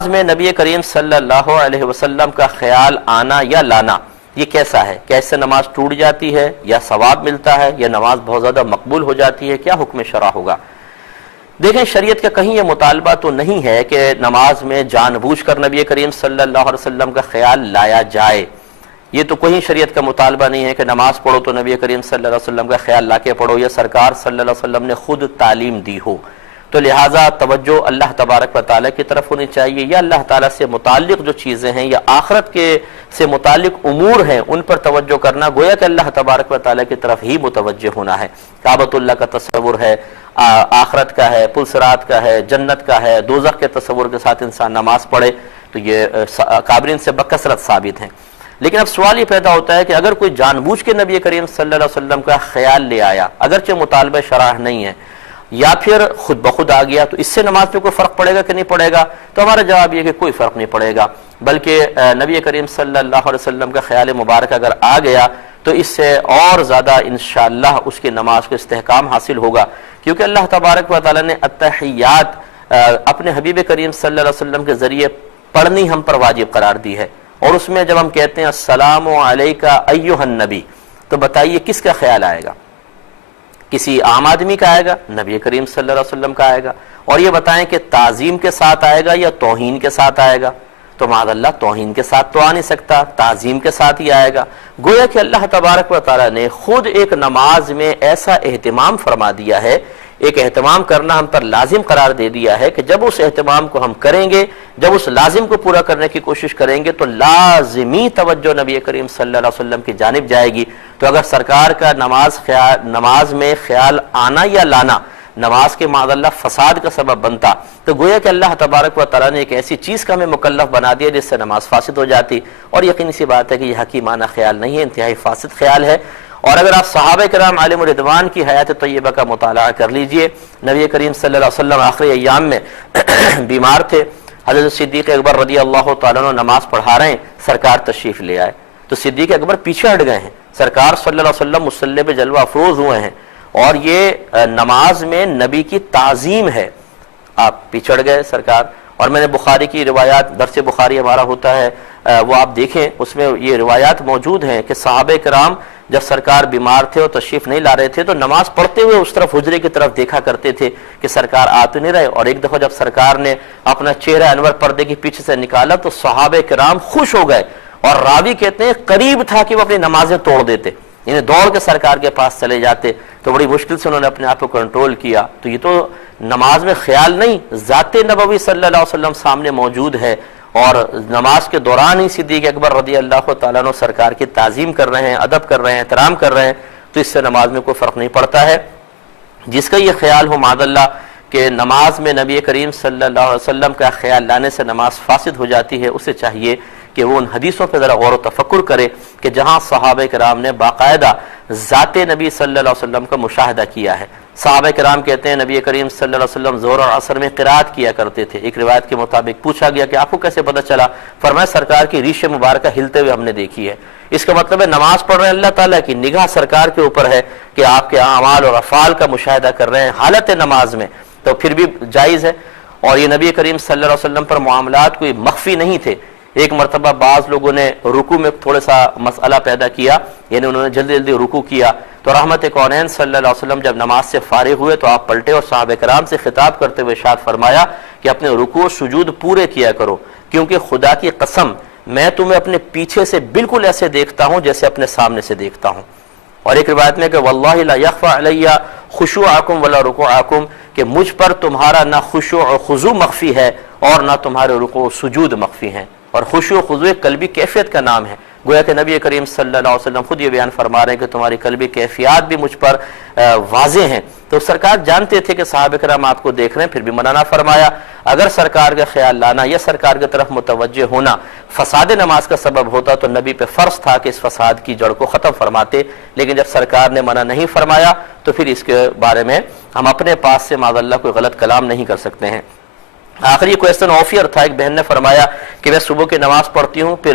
میں نبی کریم صلی اللہ علیہ وسلم کا خیال آنا یا لانا یہ کیسا ہے؟ کیا اس سے نماز ٹوٹ جاتی ہے یا ثواب ملتا ہے یا نماز بہت زیادہ مقبول ہو جاتی ہے؟ کیا حکم شرع ہوگا؟ دیکھیں، شریعت کا کہیں یہ مطالبہ تو نہیں ہے کہ نماز میں جان بوجھ کر نبی کریم صلی اللہ علیہ وسلم کا خیال لایا جائے۔ یہ تو کوئی شریعت کا مطالبہ نہیں ہے کہ نماز پڑھو تو نبی کریم صلی اللہ علیہ وسلم کا خیال لا کے پڑھو، یا سرکار صلی اللہ علیہ وسلم نے خود تعلیم دی ہو۔ تو لہٰذا توجہ اللہ تبارک و تعالیٰ کی طرف ہونی چاہیے، یا اللہ تعالیٰ سے متعلق جو چیزیں ہیں یا آخرت کے سے متعلق امور ہیں ان پر توجہ کرنا، گویا کہ اللہ تبارک و تعالیٰ کی طرف ہی متوجہ ہونا ہے۔ کعبۃ اللہ کا تصور ہے، آخرت کا ہے، پل صراط کا ہے، جنت کا ہے، دوزخ کے تصور کے ساتھ انسان نماز پڑھے تو یہ کابرین سے بکثرت ثابت ہیں۔ لیکن اب سوال یہ پیدا ہوتا ہے کہ اگر کوئی جان بوجھ کے نبی کریم صلی اللہ علیہ وسلم کا خیال لے آیا، اگرچہ مطالبہ شرع نہیں ہے، یا پھر خود بخود آ گیا، تو اس سے نماز پہ کوئی فرق پڑے گا کہ نہیں پڑے گا؟ تو ہمارا جواب یہ کہ کوئی فرق نہیں پڑے گا، بلکہ نبی کریم صلی اللہ علیہ وسلم کا خیال مبارک اگر آ گیا تو اس سے اور زیادہ انشاءاللہ اس کی نماز کو استحکام حاصل ہوگا، کیونکہ اللہ تبارک و تعالیٰ نے التحیات اپنے حبیب کریم صلی اللہ علیہ وسلم کے ذریعے پڑھنی ہم پر واجب قرار دی ہے، اور اس میں جب ہم کہتے ہیں السلام علیکہ ایھا النبی، تو بتائیے کس کا خیال آئے گا؟ کسی عام آدمی کا آئے گا؟ نبی کریم صلی اللہ علیہ وسلم کا آئے گا۔ اور یہ بتائیں کہ تعظیم کے ساتھ آئے گا یا توہین کے ساتھ آئے گا؟ تو معاذ اللہ توہین کے ساتھ تو آ نہیں سکتا، تعظیم کے ساتھ ہی آئے گا۔ گویا کہ اللہ تبارک و تعالیٰ نے خود ایک نماز میں ایسا اہتمام فرما دیا ہے، ایک اہتمام کرنا ہم پر لازم قرار دے دیا ہے کہ جب اس اہتمام کو ہم کریں گے، جب اس لازم کو پورا کرنے کی کوشش کریں گے، تو لازمی توجہ نبی کریم صلی اللہ علیہ وسلم کی جانب جائے گی۔ تو اگر سرکار کا نماز میں خیال آنا یا لانا نماز کے معاذ اللہ فساد کا سبب بنتا، تو گویا کہ اللہ تبارک و تعالیٰ نے ایک ایسی چیز کا ہمیں مکلف بنا دیا جس سے نماز فاسد ہو جاتی، اور یقینی سی بات ہے کہ یہ حکیمانہ خیال نہیں ہے، انتہائی فاسد خیال ہے۔ اور اگر آپ صحابہ کرام علیہم الرضوان کی حیات طیبہ کا مطالعہ کر لیجئے، نبی کریم صلی اللہ علیہ وسلم آخری ایام میں بیمار تھے، حضرت صدیق اکبر رضی اللہ تعالیٰ عنہ نماز پڑھا رہے ہیں، سرکار تشریف لے آئے تو صدیق اکبر پیچھے ہٹ گئے ہیں، سرکار صلی اللہ علیہ وسلم مصلی پہ جلوہ افروز ہوئے ہیں، اور یہ نماز میں نبی کی تعظیم ہے، آپ پیچھڑ گئے سرکار۔ اور میں نے بخاری کی روایات، درس بخاری ہمارا ہوتا ہے وہ آپ دیکھیں، اس میں یہ روایات موجود ہیں کہ صحابہ کرام جب سرکار بیمار تھے اور تشریف نہیں لا رہے تھے تو نماز پڑھتے ہوئے اس طرف حجرے کی طرف دیکھا کرتے تھے کہ سرکار آ تو نہیں رہے، اور ایک دفعہ جب سرکار نے اپنا چہرہ انور پردے کے پیچھے سے نکالا تو صحابہ کرام خوش ہو گئے، اور راوی کہتے ہیں قریب تھا کہ وہ اپنی نمازیں توڑ دیتے، یعنی دوڑ کے سرکار کے پاس چلے جاتے، تو بڑی مشکل سے انہوں نے اپنے آپ کو کنٹرول کیا۔ تو یہ تو نماز میں خیال نہیں، ذات نبوی صلی اللہ علیہ وسلم سامنے موجود ہے، اور نماز کے دوران ہی صدیق اکبر رضی اللہ تعالیٰ عنہ سرکار کی تعظیم کر رہے ہیں، ادب کر رہے ہیں، احترام کر رہے ہیں، تو اس سے نماز میں کوئی فرق نہیں پڑتا ہے۔ جس کا یہ خیال ہو معاذ اللہ کہ نماز میں نبی کریم صلی اللہ علیہ وسلم کا خیال لانے سے نماز فاسد ہو جاتی ہے، اسے چاہیے کہ وہ ان حدیثوں پہ ذرا غور و تفکر کرے کہ جہاں صحابہ کرام نے باقاعدہ ذات نبی صلی اللہ علیہ وسلم کا مشاہدہ کیا ہے۔ صحابہ کرام کہتے ہیں نبی کریم صلی اللہ علیہ وسلم ظہر اور عصر میں قرات کیا کرتے تھے۔ ایک روایت کے مطابق پوچھا گیا کہ آپ کو کیسے پتہ چلا؟ فرمایا سرکار کی ریش مبارکہ ہلتے ہوئے ہم نے دیکھی ہے۔ اس کا مطلب ہے نماز پڑھ رہے ہیں، اللہ تعالیٰ کی نگاہ سرکار کے اوپر ہے کہ آپ کے اعمال اور افعال کا مشاہدہ کر رہے ہیں حالت نماز میں، تو پھر بھی جائز ہے۔ اور یہ نبی کریم صلی اللہ علیہ وسلم پر معاملات کوئی مخفی نہیں تھے۔ ایک مرتبہ بعض لوگوں نے رکوع میں تھوڑا سا مسئلہ پیدا کیا، یعنی انہوں نے جلدی جلدی رکوع کیا، تو رحمت کونین صلی اللہ علیہ وسلم جب نماز سے فارغ ہوئے تو آپ پلٹے اور صحابہ کرام سے خطاب کرتے ہوئے ارشاد فرمایا کہ اپنے رکوع و سجود پورے کیا کرو، کیونکہ خدا کی قسم میں تمہیں اپنے پیچھے سے بالکل ایسے دیکھتا ہوں جیسے اپنے سامنے سے دیکھتا ہوں۔ اور ایک روایت میں کہ واللہ لا یخفی علی خشوعکم ولا رکوعکم، کہ مجھ پر تمہارا نہ خشوع و خضوع مخفی ہے اور نہ تمہارے رکوع و سجود مخفی ہیں۔ اور خشوع و خضوع قلبی کیفیت کا نام ہے، گویا کہ نبی کریم صلی اللہ علیہ وسلم خود یہ بیان فرما رہے ہیں کہ تمہاری قلبی کیفیات بھی مجھ پر واضح ہیں۔ تو سرکار جانتے تھے کہ صحابہ کرام آپ کو دیکھ رہے ہیں، پھر بھی منع نہ فرمایا۔ اگر سرکار کا خیال لانا یا سرکار کی طرف متوجہ ہونا فساد نماز کا سبب ہوتا تو نبی پہ فرض تھا کہ اس فساد کی جڑ کو ختم فرماتے، لیکن جب سرکار نے منع نہیں فرمایا تو پھر اس کے بارے میں ہم اپنے پاس سے معاذ اللہ کوئی غلط کلام نہیں کر سکتے ہیں۔ آخری کویسچن آفیئر تھا، ایک بہن نے فرمایا کہ میں صبح کی نماز پڑھتی ہوں، پھر